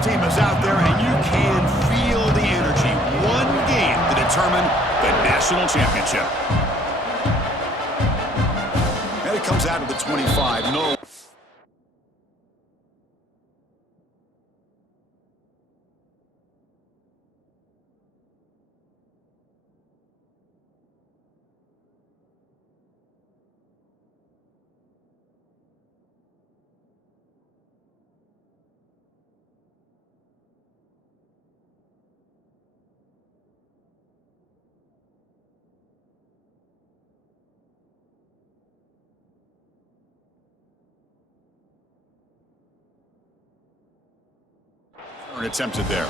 playoff team is out there, and you can feel the energy. One game to determine the national championship. And it comes out of the 25. No. Attempted there.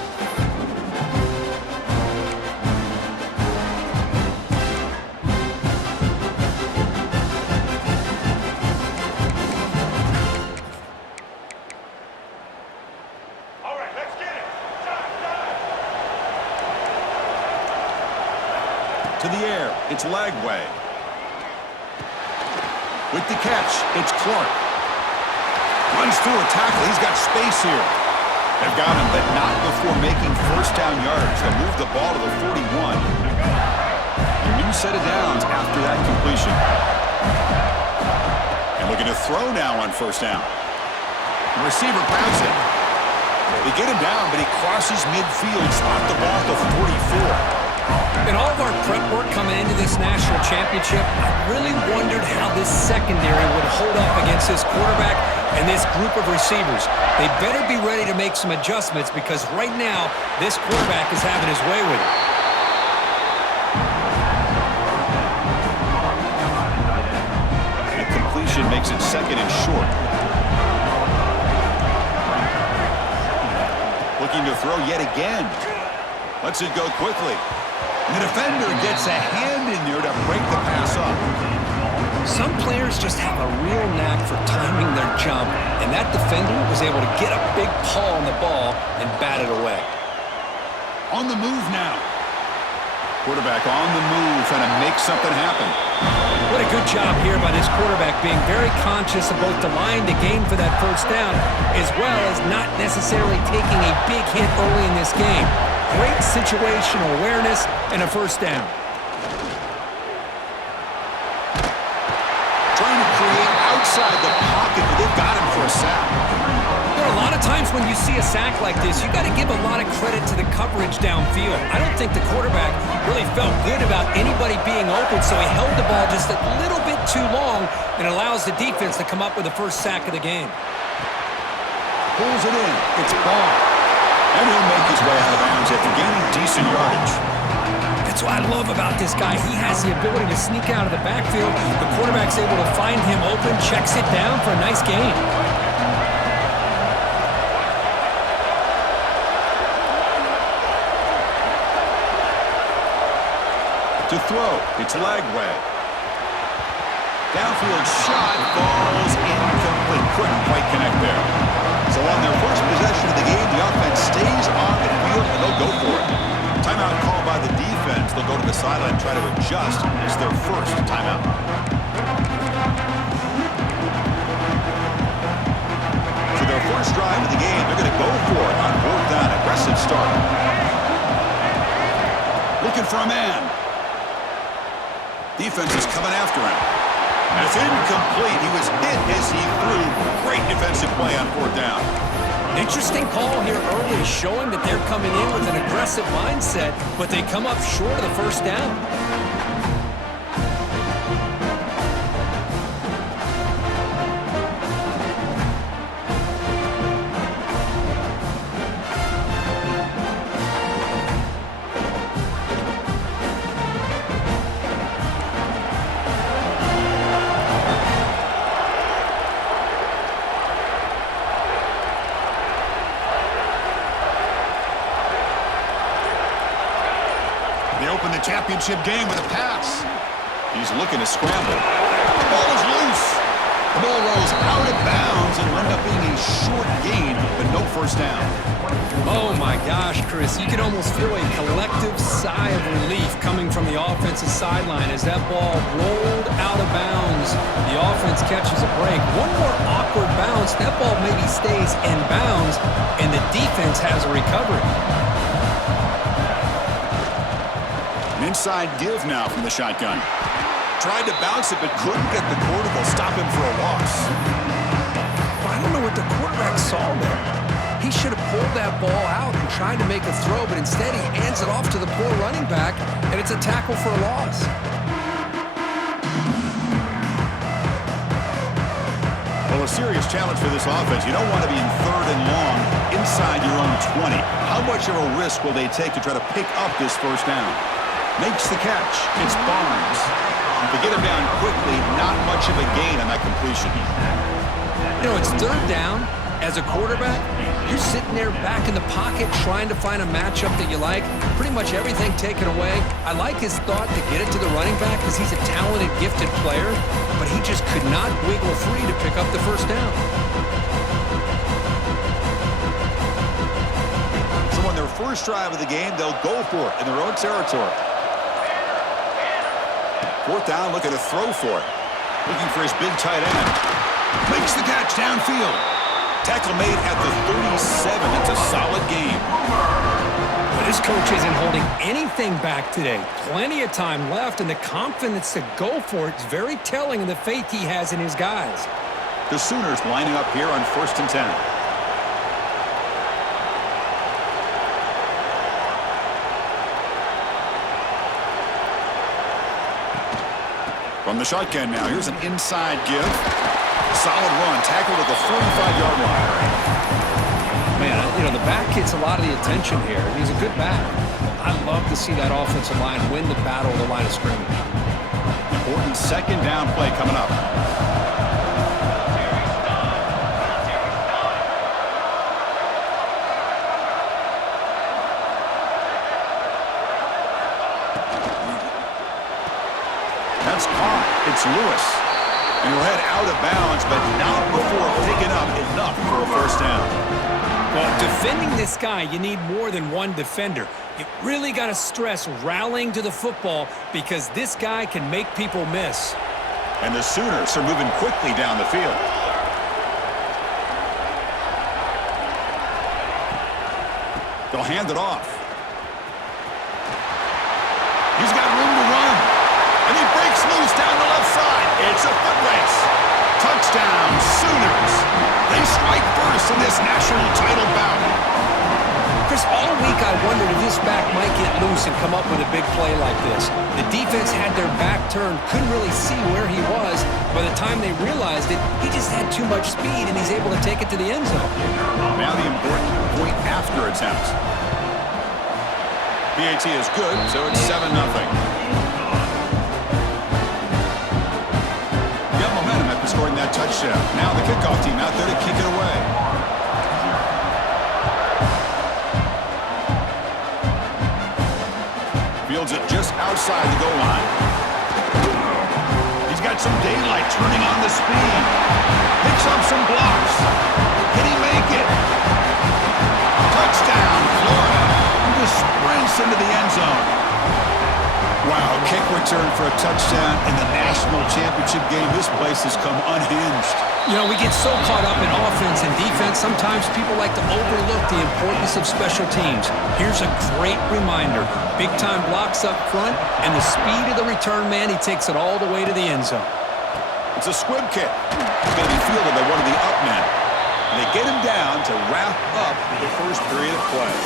All right, let's get it. To the air, it's Lagway. With the catch, it's Clark. Runs through a tackle. He's got space here. They've got him, but not before making first down yards. They'll move the ball to the 41. A new set of downs after that completion. And looking to throw now on first down. The receiver grabs it. They get him down, but he crosses midfield, spot the ball to 44. In all of our prep work coming into this national championship, I really wondered how this secondary would hold up against this quarterback and this group of receivers. They better be ready to make some adjustments because right now, this quarterback is having his way with it. The completion makes it second and short. Looking to throw yet again. Lets it go quickly. And the defender gets a hand in there to break the pass up. Some players just have a real knack for timing their jump, and that defender was able to get a big paw on the ball and bat it away. On the move now. Quarterback on the move, trying to make something happen. What a good job here by this quarterback, being very conscious of both the line to gain for that first down, as well as not necessarily taking a big hit early in this game. Great situational awareness and a first down. Trying to create outside the pocket, but they've got him for a sack. You know, a lot of times when you see a sack like this, you got to give a lot of credit to the coverage downfield. I don't think the quarterback really felt good about anybody being open, so he held the ball just a little bit too long and allows the defense to come up with the first sack of the game. Pulls it in. It's ball. And he'll make his way out of bounds after gaining decent yardage. That's what I love about this guy. He has the ability to sneak out of the backfield. The quarterback's able to find him open, checks it down for a nice gain. To throw, it's Lagway. Downfield shot, falls incomplete. Couldn't quite connect there. So on their first possession of the game, the offense stays on the field, and they'll go for it. Timeout called by the defense. They'll go to the sideline and try to adjust. It's their first timeout. So their first drive of the game, they're going to go for it on fourth down. Aggressive start. Looking for a man. Defense is coming after him. And it's incomplete. He was hit as he threw. Great defensive play on fourth down. Interesting call here early, showing that they're coming in with an aggressive mindset, but they come up short of the first down. Championship game with a pass. He's looking to scramble. The ball is loose. The ball rolls out of bounds It'll end up being a short gain, but no first down. Oh, my gosh, Chris. You can almost feel a collective sigh of relief coming from the offensive sideline as that ball rolled out of bounds. The offense catches a break. One more awkward bounce. That ball maybe stays in bounds, and the defense has a recovery. An inside give now from the shotgun. Tried to bounce it, but couldn't get the quarter. They'll stop him for a loss. I don't know what the quarterback saw there. He should have pulled that ball out and tried to make a throw, but instead he hands it off to the poor running back, and it's a tackle for a loss. Well, a serious challenge for this offense. You don't want to be in 3rd and long inside your own 20. How much of a risk will they take to try to pick up this first down? Makes the catch. It's Barnes. To get him down quickly, not much of a gain on that completion. You know, it's 3rd down. As a quarterback, you're sitting there back in the pocket trying to find a matchup that you like. Pretty much everything taken away. I like his thought to get it to the running back because he's a talented, gifted player, but he just could not wiggle free to pick up the first down. So on their first drive of the game, they'll go for it in their own territory. 4th down, looking to throw for it. Looking for his big tight end. Makes the catch downfield. Tackle made at the 37. It's a solid game. But his coach isn't holding anything back today. Plenty of time left, and the confidence to go for it is very telling of the faith he has in his guys. The Sooners lining up here on 1st and 10. From the shotgun now, here's an inside give. Solid run, tackled at the 45-yard line. Man, you know, the back gets a lot of the attention here. He's a good back. I love to see that offensive line win the battle of the line of scrimmage. Important 2nd down play coming up. That's caught. It's Lewis. And he'll head out of bounds, but not before picking up enough for a first down. Well, defending this guy, you need more than one defender. You really got to stress rallying to the football because this guy can make people miss. And the Sooners are moving quickly down the field. They'll hand it off. He's got room to run. And he breaks loose down the left side. It's a foot race. Touchdown, Sooners. They strike first in this national title bout. Chris, all week I wondered if this back might get loose and come up with a big play like this. The defense had their back turned, couldn't really see where he was. By the time they realized it, he just had too much speed, and he's able to take it to the end zone. Now the important point after attempt. PAT is good, so it's 7-0. Got momentum after scoring that touchdown. Now the kickoff team out there to kick it away. Fields it just outside the goal line. He's got some daylight turning on the speed. Picks up some blocks. Can he make it? Touchdown, Florida. He just sprints into the end zone. Wow, kick return for a touchdown in the national championship game. This place has come unhinged. You know, we get so caught up in offense and defense, sometimes people like to overlook the importance of special teams. Here's a great reminder. Big-time blocks up front, and the speed of the return man, he takes it all the way to the end zone. It's a squib kick. It's going to be fielded by one of the up men. And they get him down to wrap up the first period of play.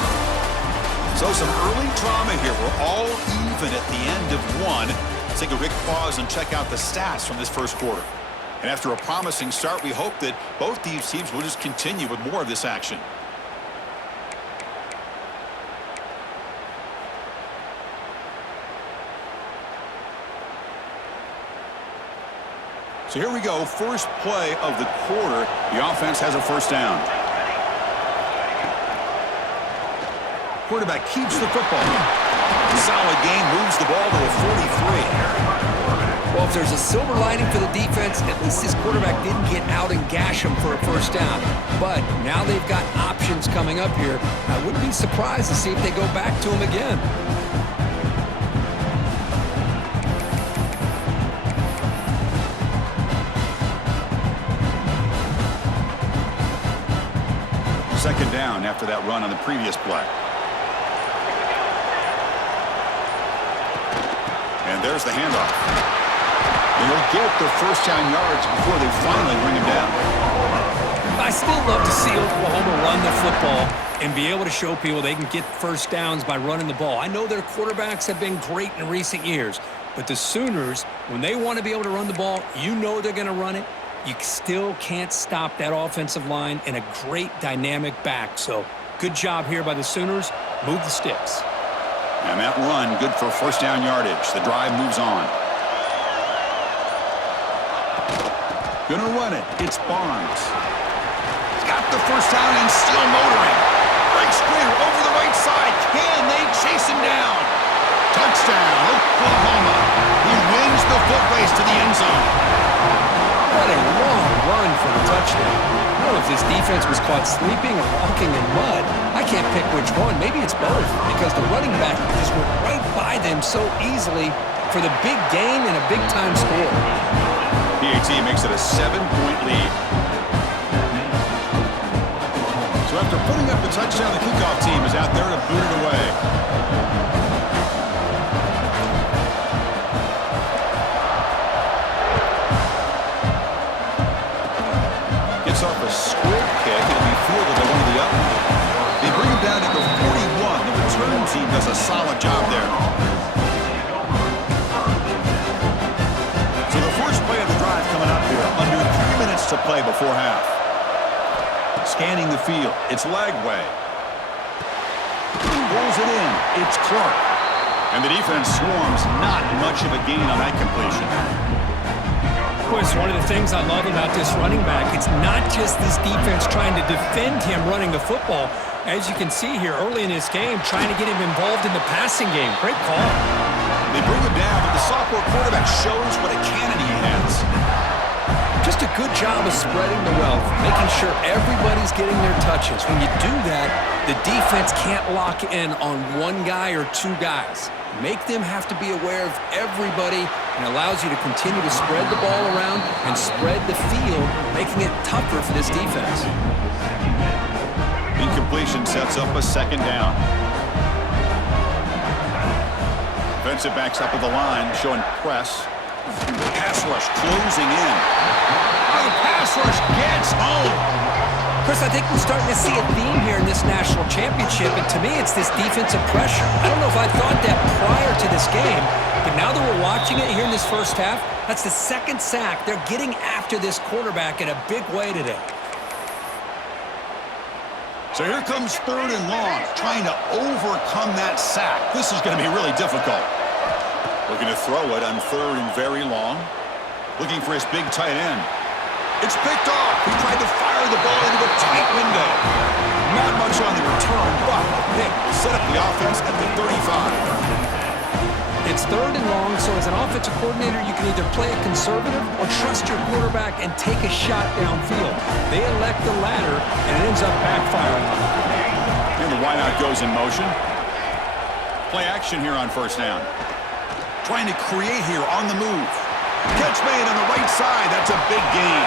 So some early drama here. We're all even at the end of one. Let's take a quick pause and check out the stats from this first quarter. And after a promising start, we hope that both these teams will just continue with more of this action. So here we go, first play of the quarter. The offense has a first down. Quarterback keeps the football. Solid game, moves the ball to a 43. Well, if there's a silver lining for the defense, at least this quarterback didn't get out and gash him for a first down. But now they've got options coming up here. I wouldn't be surprised to see if they go back to him again. Second down after that run on the previous play. And there's the handoff. And he'll get the first down yards before they finally bring him down. I still love to see Oklahoma run the football and be able to show people they can get first downs by running the ball. I know their quarterbacks have been great in recent years, but the Sooners, when they want to be able to run the ball, you know they're going to run it. You still can't stop that offensive line and a great dynamic back. So good job here by the Sooners. Move the sticks. And that run, good for first down yardage. The drive moves on. Gonna run it. It's Barnes. He's got the first down and still motoring. Breaks clear over the right side. Can they chase him down? Touchdown, Oklahoma. He wins the foot race to the end zone. What a long run for the touchdown. I don't know if this defense was caught sleeping or walking in mud. I can't pick which one. Maybe it's both, because the running back just went right by them so easily for the big gain and a big-time score. PAT makes it a 7-point lead. So after putting up the touchdown, the kickoff team is out there to boot it away. Off a squib kick, and he fielded at one of the up. They bring him down at the 41. The return team does a solid job there. So the first play of the drive coming up here. Under 3 minutes to play before half. Scanning the field. It's Lagway. Rolls it in. It's Clark. And the defense swarms. Not much of a gain on that completion. Of course, one of the things I love about this running back, it's not just this defense trying to defend him running the football. As you can see here early in this game, trying to get him involved in the passing game. Great call. They bring him down, but the sophomore quarterback shows what a cannon he has. Just a good job of spreading the wealth, making sure everybody's getting their touches. When you do that, the defense can't lock in on one guy or two guys. Make them have to be aware of everybody, and allows you to continue to spread the ball around and spread the field, making it tougher for this defense. Incompletion sets up a second down. Defensive backs up at the line, showing press. Pass rush closing in. Oh, the pass rush gets home. Chris, I think we're starting to see a theme here in this national championship, and to me, it's this defensive pressure. I don't know if I thought that prior to this game, but now that we're watching it here in this first half, that's the second sack. They're getting after this quarterback in a big way today. So here comes third and long, trying to overcome that sack. This is going to be really difficult. Looking to throw it on third and very long. Looking for his big tight end. It's picked off. He tried to fire the ball into a tight window. Not much on the return, but a pick will set up the offense at the 35. It's third and long, so as an offensive coordinator, you can either play it conservative or trust your quarterback and take a shot downfield. They elect the latter, and it ends up backfiring on them. And the wideout goes in motion. Play action here on first down. Trying to create here on the move. Catch made on the right side. That's a big gain.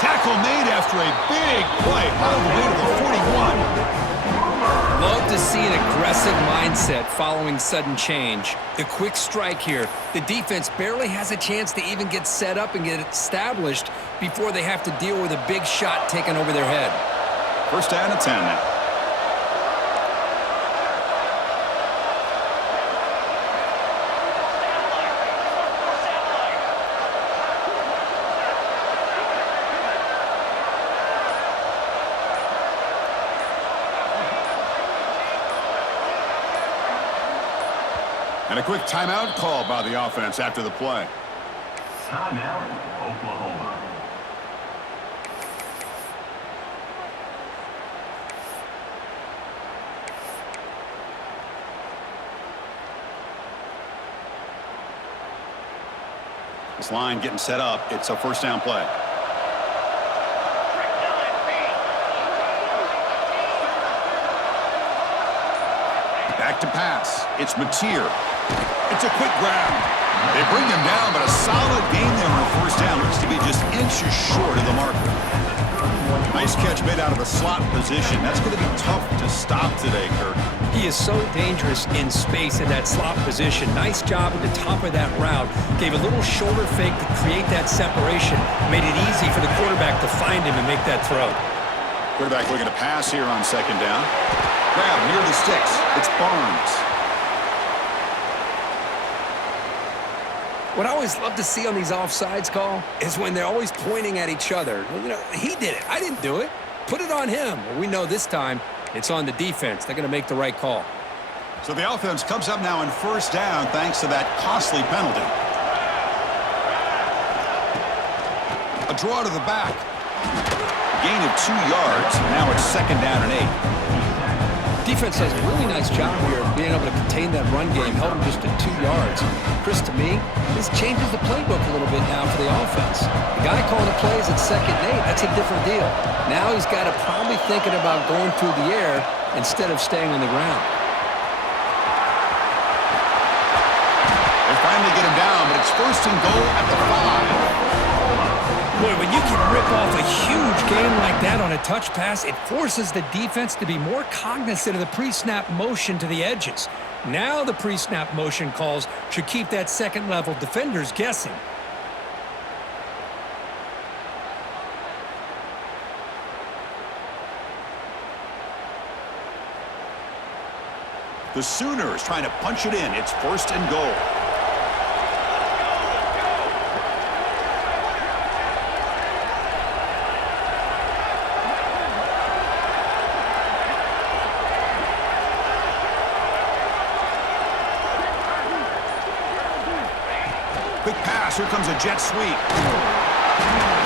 Tackle made after a big play all the way to the 41. Love to see an aggressive mindset following sudden change. The quick strike here. The defense barely has a chance to even get set up and get established before they have to deal with a big shot taken over their head. First down and 10 now. And a quick timeout call by the offense after the play. Timeout, Oklahoma. This line getting set up. It's a first down play. Back to pass. It's Mateer. It's a quick grab. They bring him down, but a solid gain there on a first down. Looks to be just inches short of the marker. Nice catch made out of the slot position. That's going to be tough to stop today, Kirk. He is so dangerous in space in that slot position. Nice job at the top of that route. Gave a little shoulder fake to create that separation. Made it easy for the quarterback to find him and make that throw. Quarterback looking to pass here on second down. Grab near the sticks. It's Barnes. What I always love to see on these offsides call is when they're always pointing at each other. You know, he did it. I didn't do it. Put it on him. Well, we know this time it's on the defense. They're going to make the right call. So the offense comes up now in first down thanks to that costly penalty. A draw to the back. Gain of 2 yards. Now it's second down and 8. Defense does a really nice job here of being able to contain that run game, held him just at 2 yards. Chris, to me, this changes the playbook a little bit now for the offense. The guy calling the plays at second and 8, that's a different deal. Now he's got to probably thinking about going through the air instead of staying on the ground. They finally get him down, but it's first and goal at the 5. Boy, when you can rip off a huge game like that on a touch pass, it forces the defense to be more cognizant of the pre-snap motion to the edges. Now the pre-snap motion calls should keep that second-level defenders guessing. The Sooners trying to punch it in. It's first and goal. Quick pass. Here comes a jet sweep.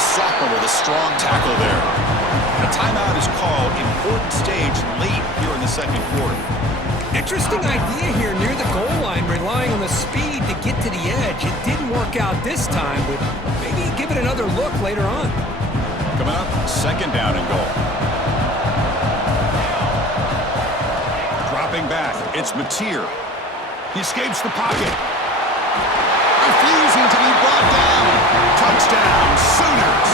Sophomore with a strong tackle there. A timeout is called. Important stage late here in the second quarter. Interesting idea here near the goal line, relying on the speed to get to the edge. It didn't work out this time, but maybe give it another look later on. Coming up, second down and goal. Dropping back, it's Mateer. He escapes the pocket. Refusing to be brought down. Touchdown, Sooners.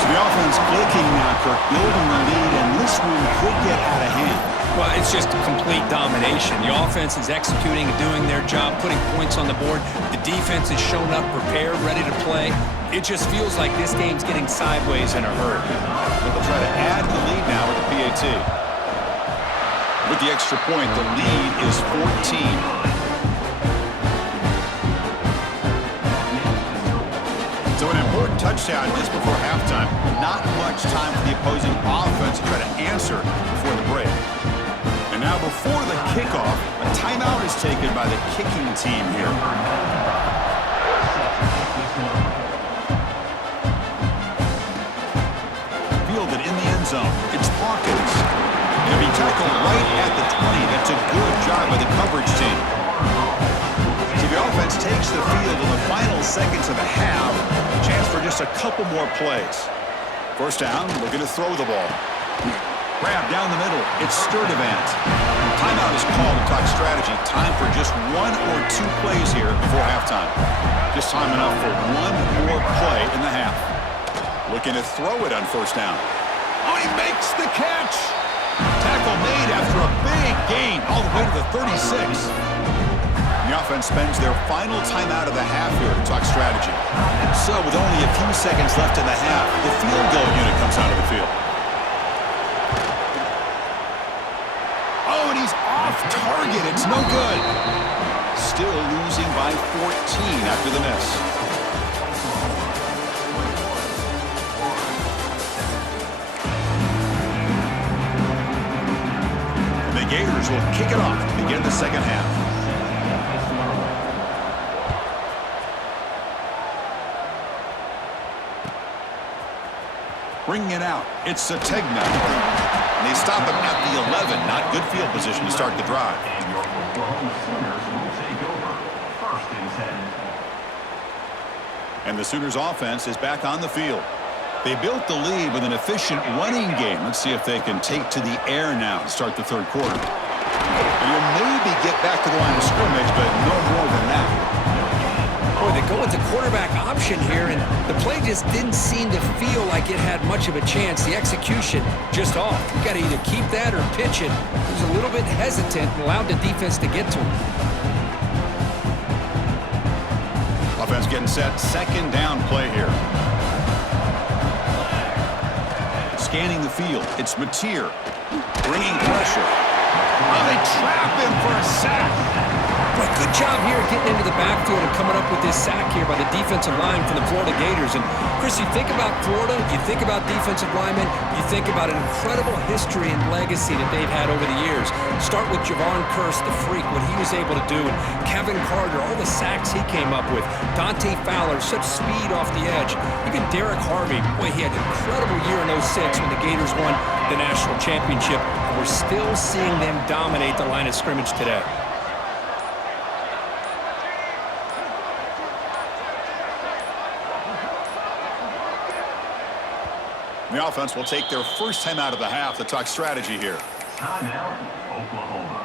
So the offense clicking now, Kirk, building the lead, and this one could get out of hand. Well, it's just complete domination. The offense is executing and doing their job, putting points on the board. The defense is shown up, prepared, ready to play. It just feels like this game's getting sideways in a hurry. But they'll try to add to the lead now with the PAT. With the extra point, the lead is 14. So an important touchdown just before halftime. Not much time for the opposing offense to try to answer before the break. And now before the kickoff, a timeout is taken by the kicking team here. Fielded in the end zone. It's Hawkins. He'll be tackled right at the 20. That's a good job by the coverage team. So the offense takes the field in the final seconds of the half. Chance for just a couple more plays. First down, looking to throw the ball. Grab down the middle. It's Sturdivant. Timeout is called to talk strategy. Time for just 1 or 2 plays here before halftime. Just time enough for 1 more play in the half. Looking to throw it on first down. Oh, he makes the catch. Tackle made after a big gain all the way to the 36. The offense spends their final timeout of the half here to talk strategy. So with only a few seconds left in the half, the field goal unit comes out of the field. Oh, and he's off target. It's no good. Still losing by 14 after the miss. The Gators will kick it off to begin the second half. Bringing it out, it's Sategna. And they stop him at the 11. Not good field position to start the drive. And your Oklahoma Sooners will take over. First and 10. And the Sooners offense is back on the field. They built the lead with an efficient running game. Let's see if they can take to the air now to start the third quarter. And you'll maybe get back to the line of scrimmage, but no more than that. Boy, they go with the quarterback option here, and the play just didn't seem to feel like it had much of a chance. The execution just off. You got to either keep that or pitch it. He was a little bit hesitant and allowed the defense to get to him. Offense getting set. Second down play here. Scanning the field. It's Mateer. Bringing pressure. Oh, they trap him for a sack. Boy, good job here getting into the backfield and coming up with this sack here by the defensive line for the Florida Gators. And, Chris, you think about Florida, you think about defensive linemen, you think about an incredible history and legacy that they've had over the years. Start with Javon Kearse, the freak, what he was able to do, and Kevin Carter, all the sacks he came up with. Dante Fowler, such speed off the edge. Even Derek Harvey, boy, he had an incredible year in 06 when the Gators won the national championship. And we're still seeing them dominate the line of scrimmage today. The offense will take their first time out of the half to talk strategy here. Timeout, Oklahoma.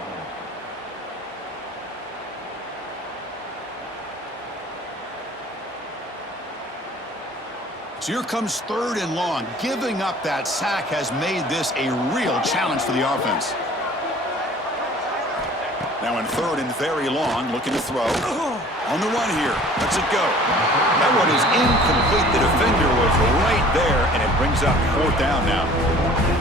So here comes third and long. Giving up that sack has made this a real challenge for the offense. Now in third and very long, looking to throw. On the run here. Lets it go. That one is incomplete. The defender was right there, and it brings up fourth down now.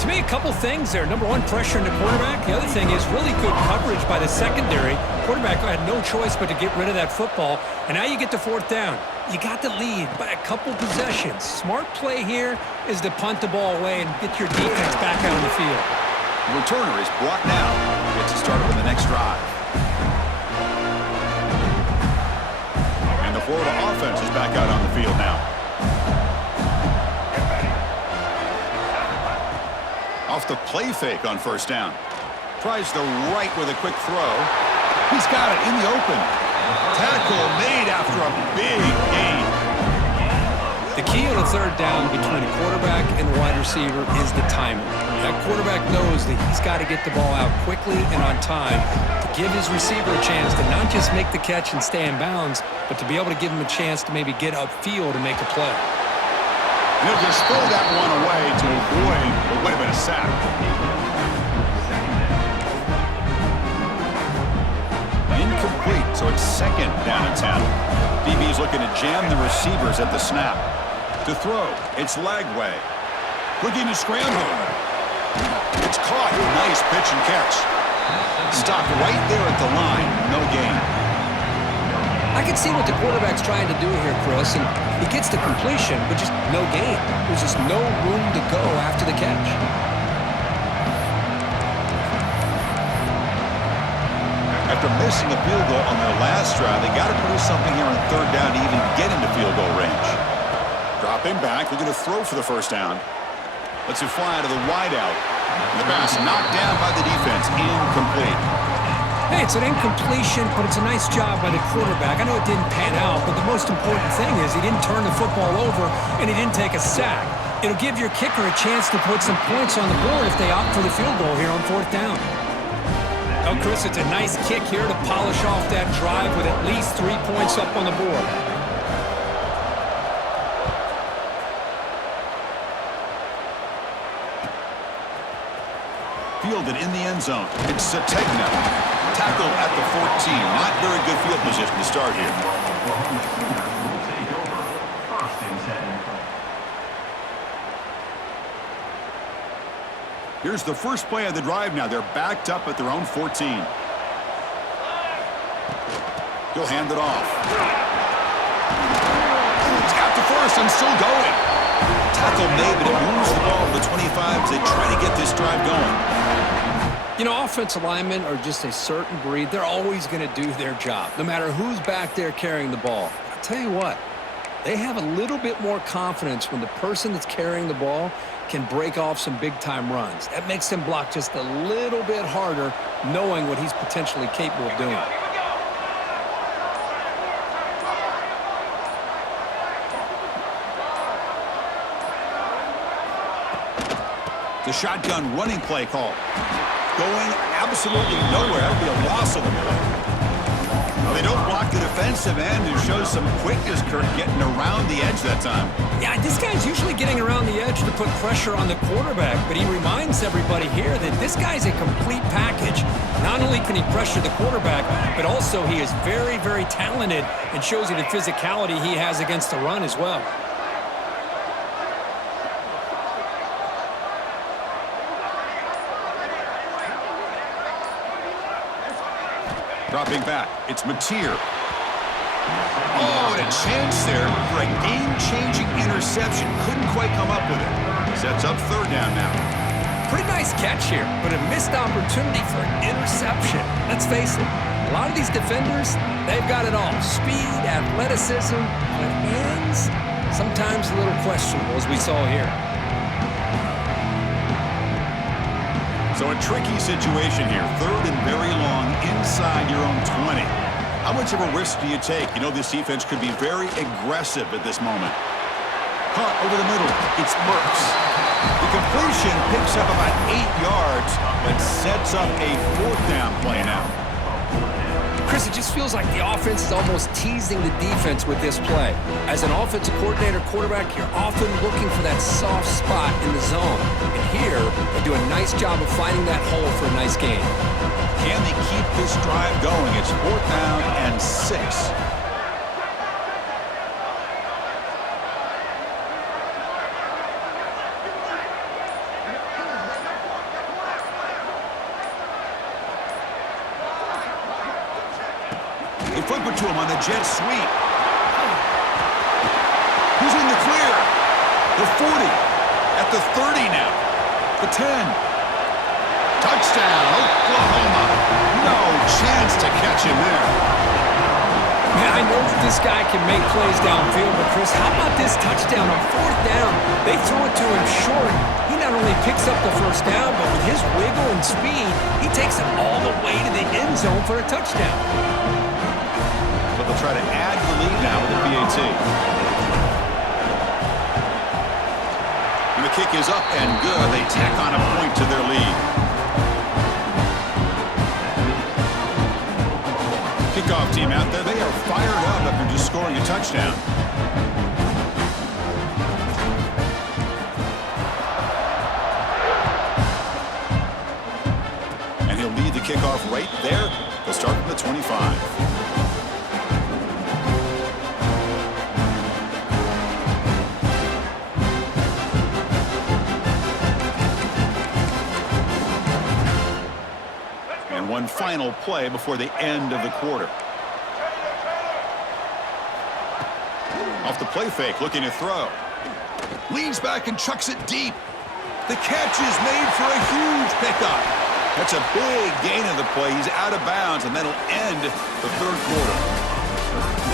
To me, a couple things there. Number one, pressure in the quarterback. The other thing is really good coverage by the secondary. Quarterback had no choice but to get rid of that football. And now you get to fourth down. You got the lead by a couple possessions. Smart play here is to punt the ball away and get your defense back out on the field. The returner is brought now. Gets it started with the next drive. And the Florida offense is back out on the field now. Off the play fake on first down. Tries the right with a quick throw. He's got it in the open. Tackle made after a big gain. The key on a third down between a quarterback and a wide receiver is the timing. That quarterback knows that he's got to get the ball out quickly and on time to give his receiver a chance to not just make the catch and stay in bounds, but to be able to give him a chance to maybe get upfield and make a play. He'll just throw that one away to avoid what would have been a sack. Incomplete, so it's second down and 10. DB's looking to jam the receivers at the snap. To throw, it's Lagway. Looking to scramble. It's caught. Nice pitch and catch. Stopped right there at the line. No gain. I can see what the quarterback's trying to do here, Chris, and he gets the completion, but just no gain. There's just no room to go after the catch. After missing a field goal on their last drive, they got to produce something here on third down to even get into field goal range. Dropping back, looking to throw for the first down. Lets it fly out of the wideout. And the pass knocked down by the defense. Incomplete. Hey, it's an incompletion, but it's a nice job by the quarterback. I know it didn't pan out, but the most important thing is he didn't turn the football over and he didn't take a sack. It'll give your kicker a chance to put some points on the board if they opt for the field goal here on fourth down. Oh, Chris, it's a nice kick here to polish off that drive with at least 3 points up on the board. Fielded in the end zone. It's Sategna. Tackled at the 14. Not very good field position to start here. Oklahoma Sooners will take over first and 10. Here's the first play of the drive now. They're backed up at their own 14. He'll hand it off. It's got the first and still going. Tackle made, but it moves the ball to the 25 as they try to get this drive going. You know, offensive linemen are just a certain breed. They're always going to do their job, no matter who's back there carrying the ball. I'll tell you what, they have a little bit more confidence when the person that's carrying the ball can break off some big-time runs. That makes them block just a little bit harder, knowing what he's potentially capable of doing. The shotgun running play call. Going absolutely nowhere. That'll be a loss of the play. They don't block the defensive end and show some quickness, Kirk, getting around the edge that time. Yeah, this guy's usually getting around the edge to put pressure on the quarterback, but he reminds everybody here that this guy's a complete package. Not only can he pressure the quarterback, but also he is very, very talented and shows you the physicality he has against the run as well. Dropping back, it's Mateer. Oh, and a chance there for a game-changing interception. Couldn't quite come up with it. Sets up third down now. Pretty nice catch here, but a missed opportunity for an interception. Let's face it, a lot of these defenders, they've got it all. Speed, athleticism, but hands, sometimes a little questionable, as we saw here. So a tricky situation here. Third and very long inside your own 20. How much of a risk do you take? You know this defense could be very aggressive at this moment. Caught over the middle. It's Burks. The completion picks up about 8 yards, but sets up a fourth down play now. Chris, it just feels like the offense is almost teasing the defense with this play. As an offensive coordinator, quarterback, you're often looking for that soft spot in the zone. And here, they do a nice job of finding that hole for a nice gain. Can they keep this drive going? It's fourth down and 6. They flip it to him on the jet sweep. Who's in the clear? The 40. At the 30 now. The 10. Touchdown, Oklahoma. No chance to catch him there. Man, I know that this guy can make plays downfield, but Chris, how about this touchdown on fourth down? They throw it to him short. He not only picks up the first down, but with his wiggle and speed, he takes it all the way to the end zone for a touchdown. But they'll try to add to the lead now with the PAT. And the kick is up and good. They tack on a point to their lead. Kickoff team out there. They are fired up after just scoring a touchdown. And he'll lead the kickoff right there. They'll start from the 25. One final play before the end of the quarter. Off the play fake, looking to throw. Leans back and chucks it deep. The catch is made for a huge pickup. That's a big gain of the play. He's out of bounds, and that'll end the third quarter.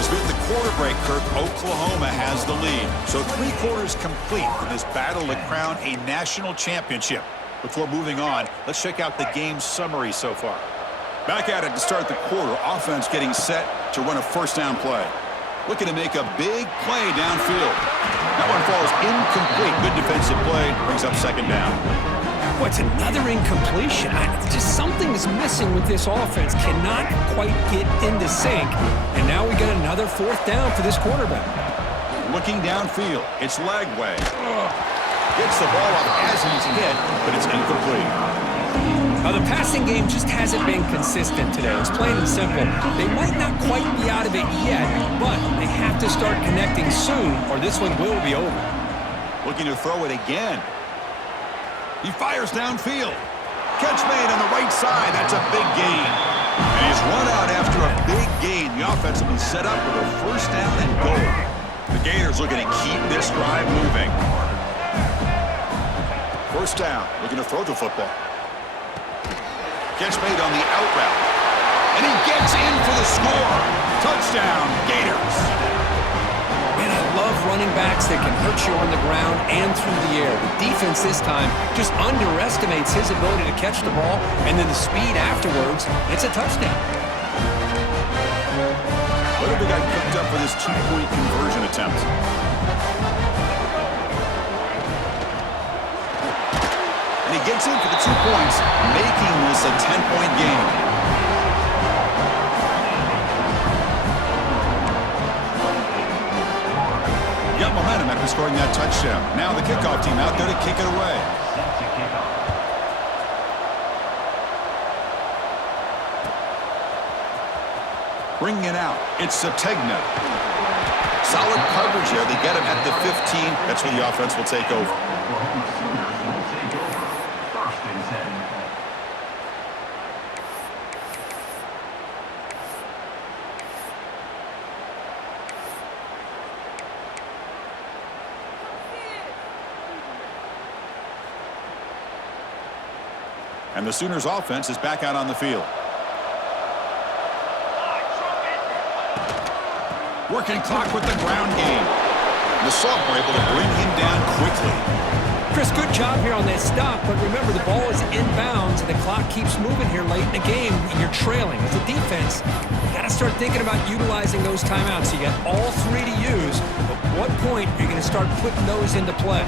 As with the quarter break, Kirk, Oklahoma has the lead. So 3 quarters complete in this battle to crown a national championship. Before moving on, let's check out the game summary so far. Back at it to start the quarter. Offense getting set to run a first down play. Looking to make a big play downfield. That one falls incomplete. Good defensive play. Brings up second down. What's another incompletion? Just something is missing with this offense. Cannot quite get into sync. And now we got another fourth down for this quarterback. Looking downfield. It's Lagway. Gets the ball up as he's hit, but it's incomplete. Now, the passing game just hasn't been consistent today. It's plain and simple. They might not quite be out of it yet, but they have to start connecting soon, or this one will be over. Looking to throw it again. He fires downfield. Catch made on the right side. That's a big gain. And he's run out after a big gain. The offense will be set up with a first down and goal. The Gators looking to keep this drive moving. First down, looking to throw the football. Catch made on the out route. And he gets in for the score. Touchdown, Gators. Man, I love running backs that can hurt you on the ground and through the air. The defense this time just underestimates his ability to catch the ball, and then the speed afterwards, it's a touchdown. What have we got cooked up for this 2-point conversion attempt? he gets in for the 2 points, making this a 10-point game. Got momentum after scoring that touchdown. Now the kickoff team out there to kick it away. Set to kick off. Bringing it out, it's Sategna. Solid coverage here. They get him at the 15. That's where the offense will take over. Oklahoma Sooners will take over. First and 10. And the Sooners offense is back out on the field. Working clock with the ground game. The sophomore able to bring him down quickly. Chris, good job here on that stop, but remember the ball is inbounds and the clock keeps moving here late in the game and you're trailing. As a defense, you got to start thinking about utilizing those timeouts. You got all 3 to use, but what point are you going to start putting those into play?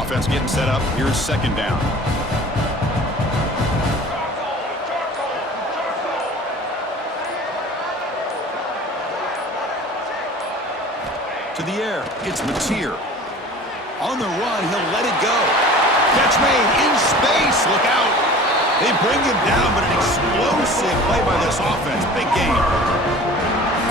Offense getting set up. Here's second down. To the air, it's Mateer. On the run, he'll let it go. Catch made in space. Look out. They bring him down, but an explosive play by this offense. Big game.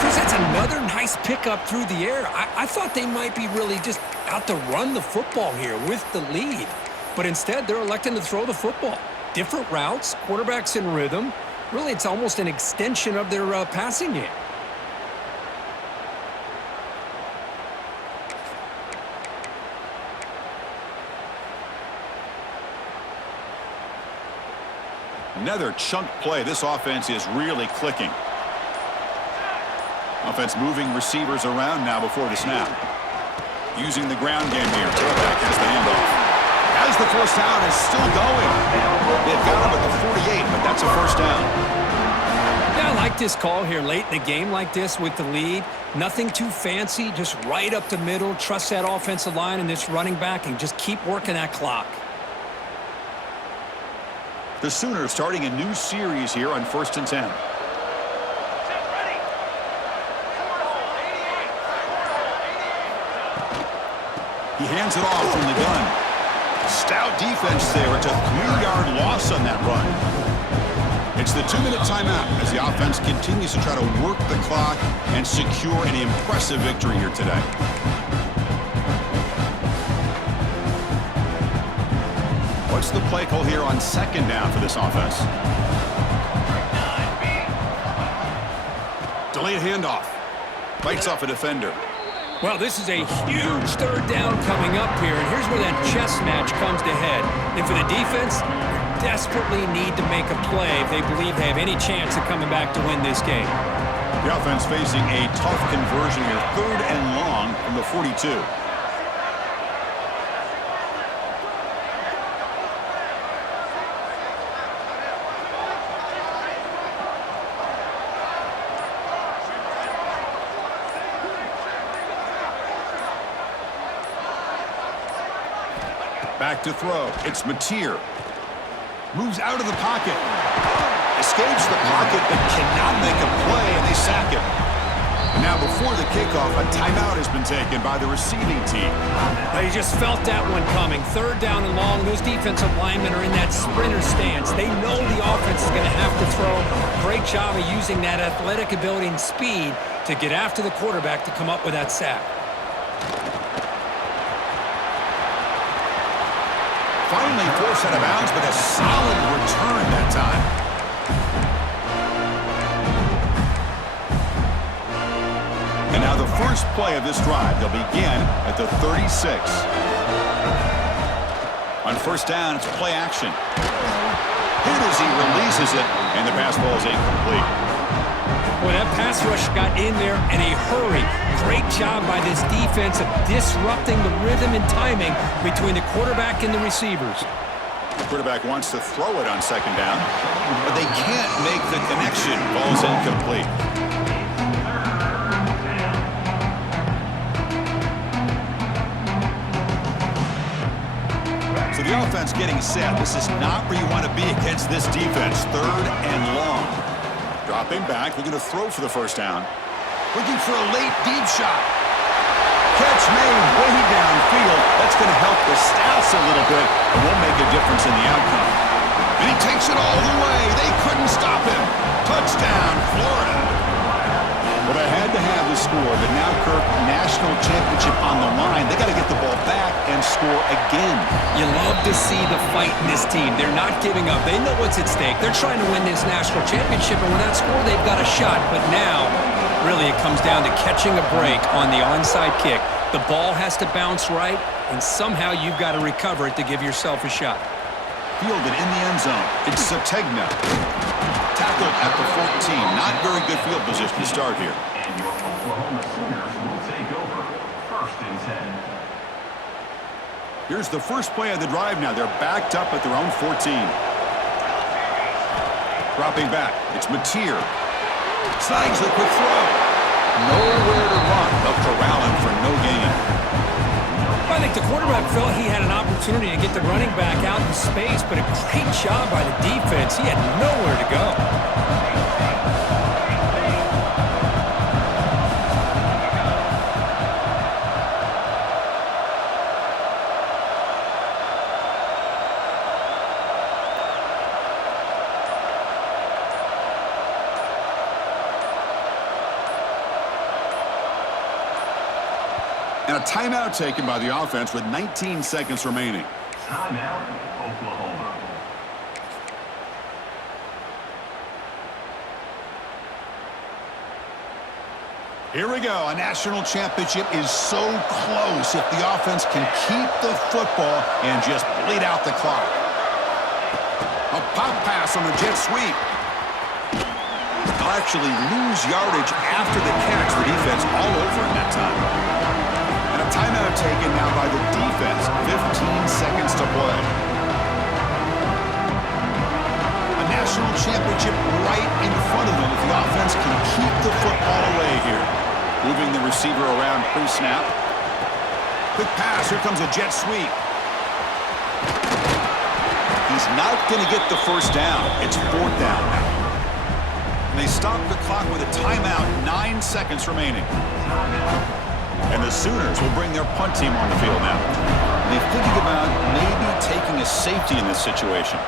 Chris, that's another nice pickup through the air. I thought they might be really just out to run the football here with the lead. But instead, they're electing to throw the football. Different routes, quarterbacks in rhythm. Really, it's almost an extension of their passing game. Another chunk play. This offense is really clicking. Offense moving receivers around now before the snap. Using the ground game here. Tailback has the handoff. As the first down is still going. They've got him at the 48, but that's a first down. Yeah, I like this call here late in the game like this with the lead. Nothing too fancy, just right up the middle. Trust that offensive line and this running back and just keep working that clock. The Sooners starting a new series here on 1st and 10. He hands it off from the gun. Stout defense there. It's a 3-yard loss on that run. It's the 2-minute timeout as the offense continues to try to work the clock and secure an impressive victory here today. What's the play call here on second down for this offense? Delayed handoff. Bites off a defender. Well, this is a huge third down coming up here, and here's where that chess match comes to head. And for the defense, they desperately need to make a play if they believe they have any chance of coming back to win this game. The offense facing a tough conversion here, 3rd and long from the 42. Back to throw. It's Mateer. Moves out of the pocket. Escapes the pocket but cannot make a play, and they sack him. And now before the kickoff, a timeout has been taken by the receiving team. They just felt that one coming. 3rd down and long. Those defensive linemen are in that sprinter stance. They know the offense is going to have to throw. Great job of using that athletic ability and speed to get after the quarterback to come up with that sack. Finally forced out of bounds, but a solid return that time. And now the first play of this drive. They'll begin at the 36. On 1st down, it's play action. Hit as he releases it, and the pass ball is incomplete. Well, that pass rush got in there in a hurry. Great job by this defense of disrupting the rhythm and timing between the quarterback and the receivers. The quarterback wants to throw it on 2nd down, but they can't make the connection. Ball's incomplete. offense getting set. This is not where you want to be against this defense. 3rd and long. Dropping back, looking to throw for the first down. Looking for a late deep shot. Catch made way downfield. That's going to help the Staffs a little bit, and won't make a difference in the outcome. And he takes it all the way. They couldn't stop him. Touchdown, Florida. Well, they had to have the score, but now, Kirk, national championship on the line. They got to get the ball back and score again. You love to see the fight in this team. They're not giving up. They know what's at stake. They're trying to win this national championship, and with that score, they've got a shot. But now, really, it comes down to catching a break on the onside kick. The ball has to bounce right, and somehow you've got to recover it to give yourself a shot. Fielded in the end zone. It's Sategna. Tackled at the 14. Not very good field position to start here. And your Oklahoma Sooners will take over 1st and 10. Here's the first play of the drive now. They're backed up at their own 14. Dropping back. It's Mateer. Snags the quick throw. Nowhere to run. They'll corral him for no gain. I think the quarterback felt he had an opportunity to get the running back out in space, but a great job by the defense. He had nowhere to go. And a timeout taken by the offense with 19 seconds remaining. Timeout, Oklahoma. Here we go. A national championship is so close if the offense can keep the football and just bleed out the clock. A pop pass on a jet sweep. They'll actually lose yardage after the catch. The defense all over in that time. And a timeout taken now by the defense. 15 seconds to play. A national championship right in front of them if the offense can keep the football away here. Moving the receiver around pre-snap. Quick pass. Here comes a jet sweep. He's not going to get the first down. It's 4th down now. And they stop the clock with a timeout. 9 seconds remaining. And the Sooners will bring their punt team on the field now. They're thinking about maybe taking a safety in this situation.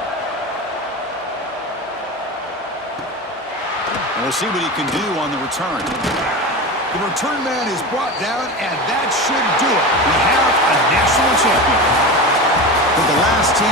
And we'll see what he can do on the return. The return man is brought down, and that should do it. We have a national champion. For the last team